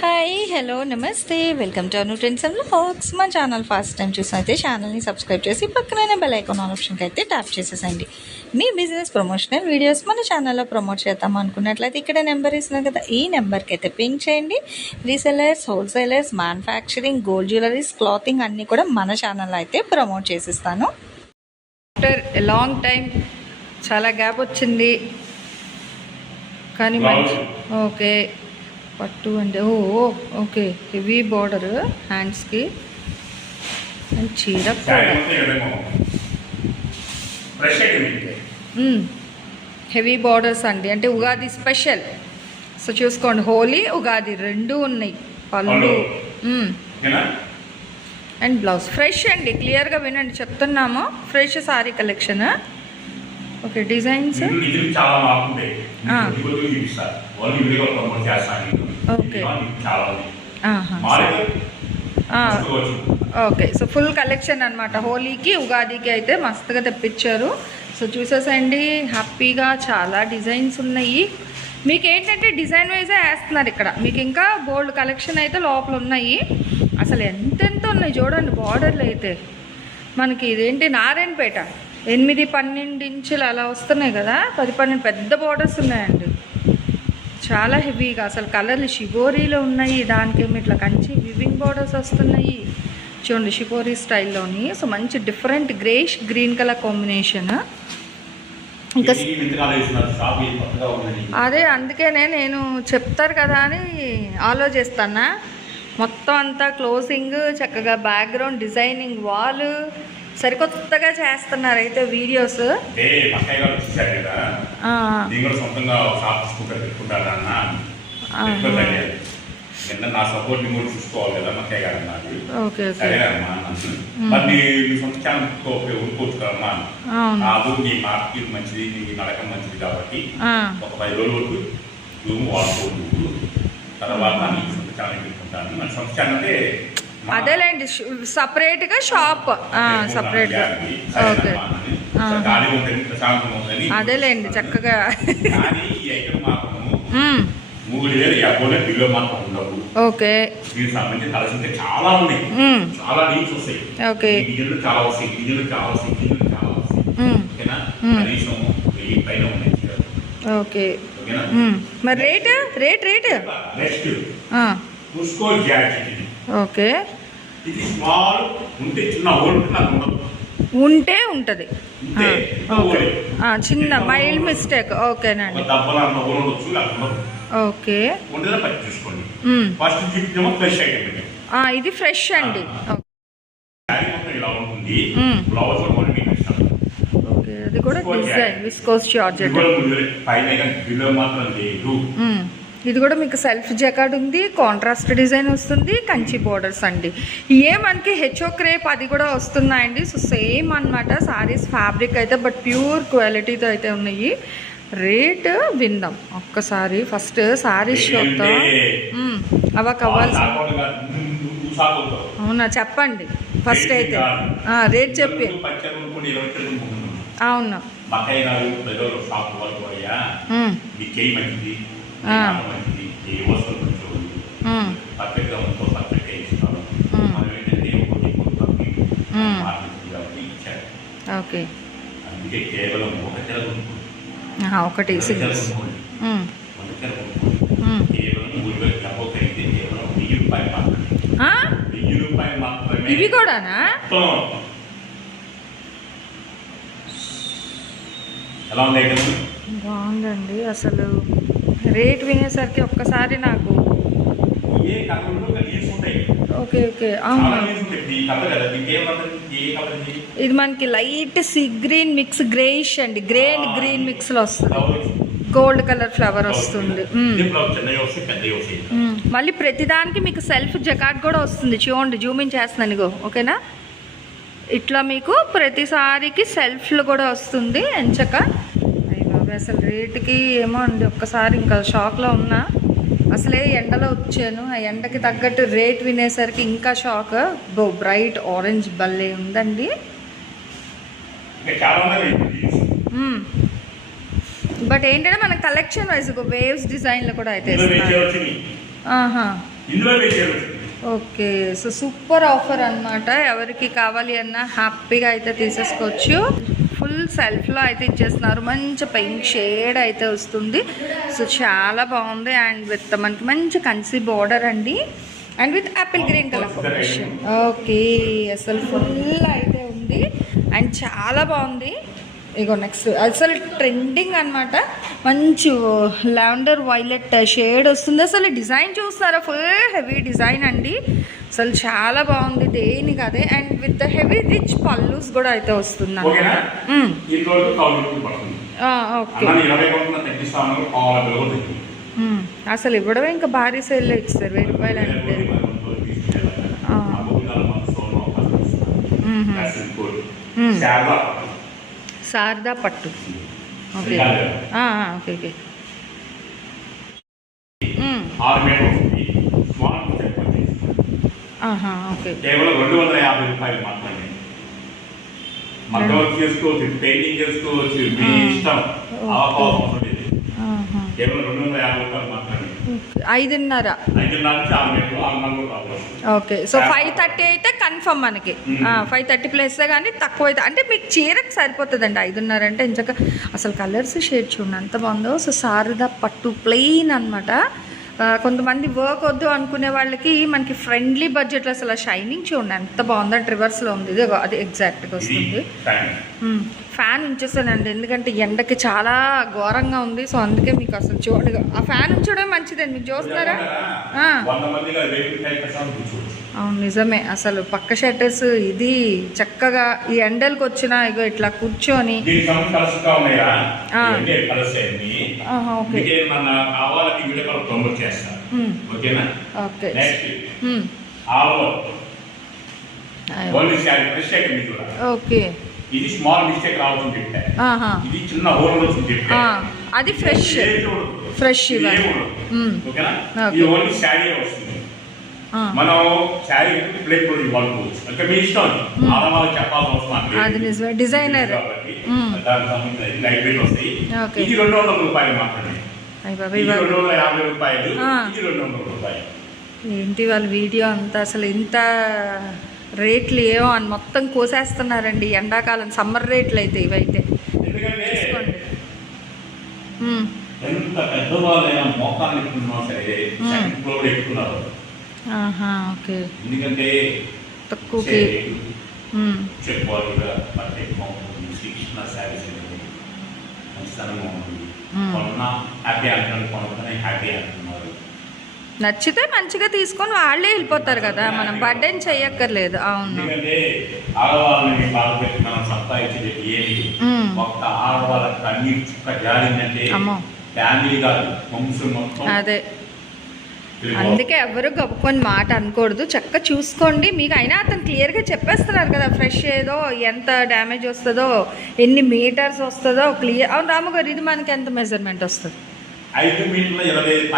Hi hello నమస్తే welcome to Anu trends and vlogs. మా channel first time చూసినైతే ఛానల్ని subscribe చేసి పక్కనే బెల్ ఐకాన్ ఆప్షన్కి అయితే ట్యాప్ చేసేసండి. మీ బిజినెస్ ప్రమోషనల్ వీడియోస్ మన ఛానల్లో ప్రమోట్ చేద్దాం అనుకున్నట్లయితే ఇక్కడ నెంబర్ ఇస్తున్నాం కదా, ఈ నెంబర్కి అయితే పింక్ చేయండి. Resellers, wholesalers, manufacturing, gold jewelleries, clothing అన్నీ కూడా మన ఛానల్లో అయితే ప్రమోట్ చేసిస్తాను. ఆఫ్టర్ ఎ లాంగ్ టైం చాలా గ్యాప్ వచ్చింది కానీ మంచి ఓకే పట్టు అంటే ఓకే హెవీ బార్డర్ హ్యాండ్స్కి అండ్ చీర హెవీ బార్డర్స్ అండి. అంటే ఉగాది స్పెషల్. సో చూసుకోండి, హోలీ ఉగాది రెండు ఉన్నాయి. పళ్ళు అండ్ బ్లౌజ్ ఫ్రెష్ అండి. క్లియర్గా వినండి, చెప్తున్నాము fresh sorry collection. Okay designs okay okay. So full collection అనమాట. హోలీకి ఉగాదికి అయితే మస్తుగా తెప్పించారు. సో చూసేసండి హ్యాపీగా. చాలా డిజైన్స్ ఉన్నాయి. మీకు ఏంటంటే డిజైన్ వైజే వేస్తున్నారు ఇక్కడ. మీకు ఇంకా బోల్డ్ కలెక్షన్ అయితే లోపల ఉన్నాయి. అసలు ఎంతెంత ఉన్నాయి చూడండి. బార్డర్లు అయితే మనకి ఇదేంటి నారాయణపేట 8-12 ఇంచులు అలా వస్తున్నాయి కదా, 10-12 పెద్ద బార్డర్స్ ఉన్నాయండి. చాలా హెవీగా అసలు కలర్లు షిబోరీలో ఉన్నాయి. దానికేమో ఇట్లా కంచి వివింగ్ బార్డర్స్ వస్తున్నాయి చూడండి, షిబోరీ స్టైల్లోని. సో మంచి different greyish green colour combination. ఇంకా అదే అందుకనే నేను చెప్తారు కదా అని ఆలోచిస్తానా. మొత్తం అంతా క్లోజింగ్, చక్కగా బ్యాక్గ్రౌండ్ డిజైనింగ్, వాల్ సరికొత్తగా చేస్తున్నారు అయితే వీడియోస్. ఓకే అదేలేండి, సపరేట్గా షాప్ సపరేట్గా. ఓకే అదేలేండి చక్కగా. Okay okay okay. మరి రేట్ రేట్ రేట్ ఓకే ఉంటే ఉంటుంది. ఓకే చిన్న మైల్డ్ మిస్టేక్. ఓకేనండి. ఓకే ఇది ఫ్రెష్ అండి. ఓకే అది కూడా డిజైన్ విస్కోస్ జార్జెట్. ఇది కూడా మీకు సెల్ఫ్ జకార్డ్ ఉంది, కాంట్రాస్ట్ డిజైన్ వస్తుంది, కంచి బోర్డర్స్ అండి. ఏ మనకి హెచ్ఓ క్రేప్ అది కూడా వస్తున్నాయండి. సో సేమ్ అనమాట సారీస్ ఫ్యాబ్రిక్ అయితే, బట్ ప్యూర్ క్వాలిటీతో అయితే ఉన్నాయి. రేట్ విందాం ఒక్కసారి. ఫస్ట్ సారీస్ చూద్దాం. అవకు అవ్వాల్సి అవునా, చెప్పండి ఫస్ట్ అయితే రేట్ చెప్పి. అవును ఓకే ఒకటి సింగిల్స్. ఇవి కూడానా? బాగుందండి. అసలు రేట్ వినేసరికి ఒక్కసారి నాకు ఓకే ఓకే. ఇది మనకి light sea green mix greyish అండి. గ్రే అండ్ గ్రీన్ మిక్స్లో వస్తుంది. గోల్డ్ కలర్ ఫ్లవర్ వస్తుంది. మళ్ళీ ప్రతిదానికి మీకు సెల్ఫ్ జకాట్ కూడా వస్తుంది. చూడండి జూమింగ్ చేస్తున్నాను ఇగో. ఓకేనా, ఇట్లా మీకు ప్రతిసారికి సెల్ఫ్లు కూడా వస్తుంది. ఎంచక అసలు రేటుకి ఏమో అండి ఒక్కసారి ఇంకా షాక్లో ఉన్నా. అసలే ఎండలో వచ్చాను, ఆ ఎండకి తగ్గట్టు రేట్ వినేసరికి ఇంకా షాక్. బ్రైట్ ఆరెంజ్ భలే ఉందండి. బట్ ఏంటంటే మన కలెక్షన్ వైజ్ వేవ్స్ డిజైన్లు కూడా అయితే ఇందులో వేసారు. ఓకే, సో సూపర్ ఆఫర్ అన్నమాట. ఎవరికి కావాలి అన్నా హ్యాపీగా అయితే తీసేసుకోవచ్చు. ఫుల్ సెల్ఫ్లో అయితే ఇచ్చేస్తున్నారు. మంచి పింక్ షేడ్ అయితే వస్తుంది. సో చాలా బాగుంది. అండ్ విత్ మనకి మంచి కన్సీ బార్డర్ అండి. And with Apple green colour combination. Okay, అసలు ఫుల్ అయితే ఉంది అండ్ చాలా బాగుంది. ఇగో నెక్స్ట్ అసలు ట్రెండింగ్ అనమాట. మంచి లావెండర్ వైలెట్ షేడ్ వస్తుంది. అసలు డిజైన్ చూస్తారా, ఫుల్ హెవీ డిజైన్ అండి. అసలు చాలా బాగుంది, దేనికి అదే. And with heavy rich pallus కూడా అయితే వస్తుంది ఓకే. అసలు ఇవ్వడమే ఇంకా భారీ సేల్లో ఇస్తారు. 1000 రూపాయలు అంటే శారదా పట్టు. Okay okay okay. ఓకే, కేవలం 250 రూపాయలు మాత్రమే. మగ్గం చేసుకోవచ్చు, పెయింటింగ్ చేసుకోవచ్చు, మీ ఇష్టం. కేవలం 250 రూపాయలు మాత్రమే. 5.5 నుంచి 6 మీటర్లు 6 మీటర్లు రావచ్చు. ఓకే, సో 530 అయితే కన్ఫర్మ్ మనకి. 530 ప్లస్ కానీ తక్కువ అయితే అంటే మీకు చీరకు సరిపోతుందండి. 5.5 అంటే ఇంచక అసలు కలర్స్ షేడ్ చూడండి ఎంత బాగుందో. సో శారదా పట్టు ప్లెయిన్ అనమాట. కొంతమంది వర్క్ వద్దు అనుకునే వాళ్ళకి మనకి ఫ్రెండ్లీ బడ్జెట్లో అసలు షైనింగ్ చూడండి ఎంత బాగుందంటే రివర్స్లో ఉంది. ఇది అది ఎగ్జాక్ట్గా వస్తుంది. ఫ్యాన్ ఉంచేస్తానండి ఎందుకంటే ఎండకి చాలా ఘోరంగా ఉంది. సో అందుకే మీకు అసలు చూడ ఆ ఫ్యాన్ ఉంచడం మంచిదండి. మీకు చూస్తున్నారా? అవును నిజమే. అసలు పక్క షట్టర్స్ ఇది చక్కగా ఈ ఎండలకు వచ్చిన ఇగో ఇట్లా కూర్చొని ఓకే. ఇది స్మాల్ మిస్టేక్ రావచ్చు చెప్పా. ఇది చిన్న హోల్ వచ్చింది చెప్పా. అది ఫ్రెష్ ఫ్రెష్ ఓకేనా. ఇది ఓన్లీ శారీ వస్తుంది. మనం శారీ ప్లేట్ కూడా ఇవ్వాలనుకోవచ్చు. అంటే మీ ఇష్టం. ఆడవాళ్ళకి చెప్పాల్సిన అవసరం అది నిజమే. డిజైనర్ కాబట్టి దానికి సంబంధించి లైట్ వెయిట్ వస్తాయి. ఇది 200 రూపాయలు మాత్రమే. 250 రూపాయలు. ఇది 200 రూపాయలు. ఏంటి వాళ్ళ వీడియో అంతా అసలు ఇంత రేట్లు ఏమో అని మొత్తం కోసేస్తున్నారండి. ఎండాకాలం సమ్మర్ రేట్లు అయితే ఇవైతే తీసుకోండి. ఎంత పెద్దవాళ్ళైనా మోకాలు ఎక్కుతున్నా సరే సెకండ్ ఫ్లోర్ ఎక్కుతున్నారు. ఓకే, ఎందుకంటే తక్కువకి చెప్పుకోవాలిగా బట్ ఎక్కువ శ్రీకృష్ణ శారీస్ మంచితనంగా ఉంటుంది. కొన్నా హ్యాపీ అంటున్నారు, కొనుక్కనే హ్యాపీ అంటున్నారు. నచ్చితే మంచిగా తీసుకొని వాళ్ళే వెళ్ళిపోతారు కదా, మనం బర్డెన్ చెయ్యక్కర్లేదు. అవును, ఆడవాళ్ళని బాధ పెట్టి మనం సంపాదించేది ఏమి ఒక్క ఆడవాళ్ళ కన్నీరు చుక్క జారిందంటే ఫ్యామిలీ కాదు వంశం మొత్తం. అదే అందుకే ఎవరు గొప్పని మాట అనకూడదు. చక్కగా చూసుకోండి. మీకు అయినా అతను క్లియర్గా చెప్పేస్తున్నారు కదా ఫ్రెష్ ఏదో ఎంత డ్యామేజ్ వస్తుందో ఎన్ని మీటర్స్ వస్తుందో క్లియర్. అవును రాము గారు, ఇది మనకి ఎంత మెజర్మెంట్ వస్తుంది? 5 మీటర్ల 25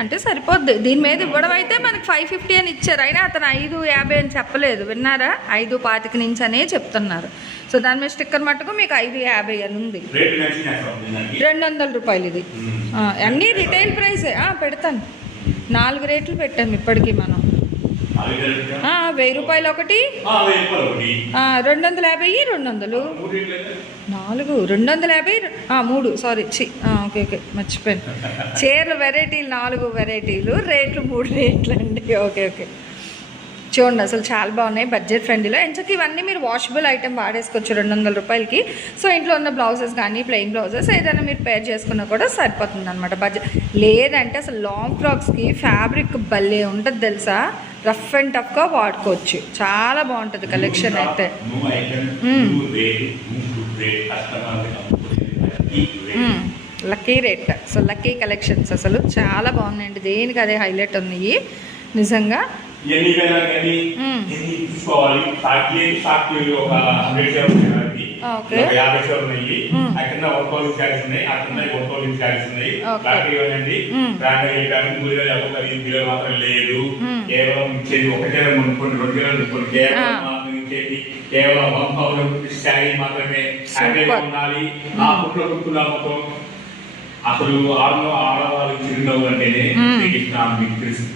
అంటే సరిపోద్ది. దీని మీద ఇవ్వడం అయితే మనకి 550 అని ఇచ్చారు. అయినా అతను 550 అని చెప్పలేదు, విన్నారా? 5.25 నుంచి అనే చెప్తున్నారు. సో దాని మీద స్టిక్కర్ మట్టుకు మీకు 550 అని ఉంది. 200 రూపాయలు ఇది. అన్నీ రిటైల్ ప్రైసే. పెడతాను 4 రేట్లు పెట్టాము ఇప్పటికీ మనం. 1000 రూపాయలు ఒకటి, 250, 200, 4, 250, 3. సారీ ఓకే ఓకే మర్చిపోయాను. చీరలు వెరైటీలు 4 వెరైటీలు, రేట్లు 3 రేట్లు అండి. ఓకే ఓకే చూడండి అసలు చాలా బాగున్నాయి బడ్జెట్ ఫ్రెండ్లీలో. ఎంచక్క ఇవన్నీ మీరు వాషబుల్ ఐటెం వాడేసుకోవచ్చు 200 రూపాయలకి. సో ఇంట్లో ఉన్న బ్లౌజెస్ కానీ ప్లెయిన్ బ్లౌజెస్ ఏదైనా మీరు పేర్ చేసుకున్నా కూడా సరిపోతుంది అనమాట బడ్జెట్. లేదంటే అసలు లాంగ్ ఫ్రాక్స్కి ఫ్యాబ్రిక్ భలే ఉంటుంది తెలుసా, రఫ్ అండ్ టఫ్గా వాడుకోవచ్చు. చాలా బాగుంటుంది కలెక్షన్ అయితే. Lucky rate. So lucky collections అసలు చాలా బాగున్నాయండి. దేనికి అదే హైలైట్ ఉన్నాయి నిజంగా. తీసుకోవాలి ఒక 50 షోలు ఉన్నాయి. అక్కడ 1,000 శారీస్ ఉన్నాయి, అక్కడ 1,000 శారీస్ ఉన్నాయి. మాత్రం లేదు. కేవలం ఇచ్చేది ఒకటే కొనుక్కోండి, 2 వేలు కొనుక్కోండి. కేవలం 1,000 రూపీస్ శారీ మాత్రమే ఉండాలి. ఆ కుట్ల కుట్టుల మొత్తం అసలు ఆడవాళ్ళకి చిరునవ్వు అంటేనే శ్రీకృష్ణ నాకు మీకు తెలుసు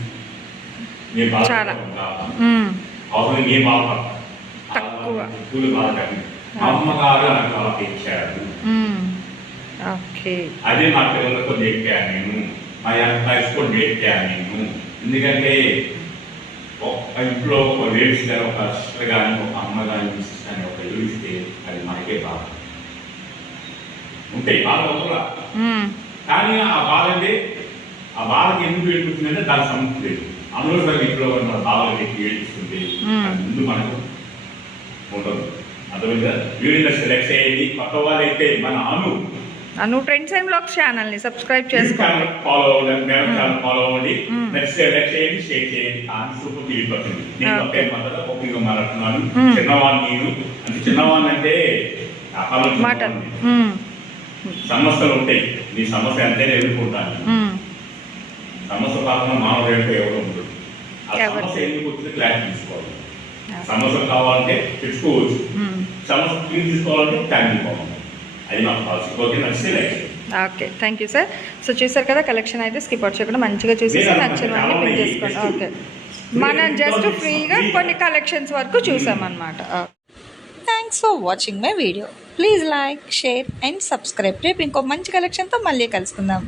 నేను బాగా చాలా. ఉంటా. మ్మ్. అవసరం నేను బాగా తక్కువ. పూలు బాగా అమ్మగారు నాకు అలా తెచ్చారు. మ్మ్. ఓకే. అదే మా పిల్లలతో చెప్పాను నేను, మా ఎంప్లాయీస్ కూడా చెప్పాను నేను. ఎందుకంటే ఒక ఇంట్లో ఒక లేడీస్ కానీ ఒక సిస్టర్ కానీ ఒక అమ్మ కానీ సిస్టర్ కానీ ఒక ఏడిస్తే అది మనకే బాధ ఉంటాయి, బాధ ఒకలా. మ్మ్. కానీ ఆ బాధ అంటే ఆ బాధకి ఎందుకు ఏడుపుతుందంటే దాని సమస్య లేదు. అనవసరంగా ఇంట్లో మన బాధలు ఎక్కి ఏడిపిస్తుంటే అది ముందు మనకు ఉండదు. అర్థమైందా? వీడియో సెలెక్ట్ చేయండి. కొత్త వాళ్ళు అయితే మన నువ్వు ట్రెండ్స్ అండ్ బ్లాగ్స్ ఛానల్ని సబ్స్క్రైబ్ చేసుకోండి. ఫాలో అవ్వండి, మేడం ఛానల్ ఫాలో అవ్వండి, నెక్స్ట్ సెలెక్ట్ చేయండి, షేర్ చేయండి. సూపర్ తీరిపోతుంది. నేను ఒకే మాటగా ఒక్కగా మాట్లాడుతున్నాను. చిన్నవాడిని నేను అంటే చిన్నవాడిని అంటే మాటలు. సమస్యలు ఉంటాయి. నీ సమస్య ఎంతైనా ఎదుర్కొంటాను. సమస్య కాకుండా మానవ రేపు ఎవరు ఉంటుంది. ఆ సమస్య ఎందుకు వచ్చింది క్లారిటీ తీసుకోవాలి. సమస్యలు కావాలంటే తెచ్చుకోవచ్చు, సమస్య క్లీన్ తీసుకోవాలంటే టైం తీసుకోవాలి. అది నాకు పాలసీ. ఓకే, నచ్చితే like. Okay, thank you sir. So చూసారు కదా, కలెక్షన్ అయితే స్కిప్ అవుట్ చేయకుండా మంచిగా చూసేసి నచ్చినవన్నీ పిక్ చేసుకోండి. ఓకే, మనం జస్ట్ ఫ్రీగా కొన్ని కలెక్షన్స్ వరకు చూసామన్నమాట. Thanks for watching my video. Please like, share and subscribe. రేపు ఇంకో మంచి కలెక్షన్తో మళ్ళీ కలుసుకుందాం.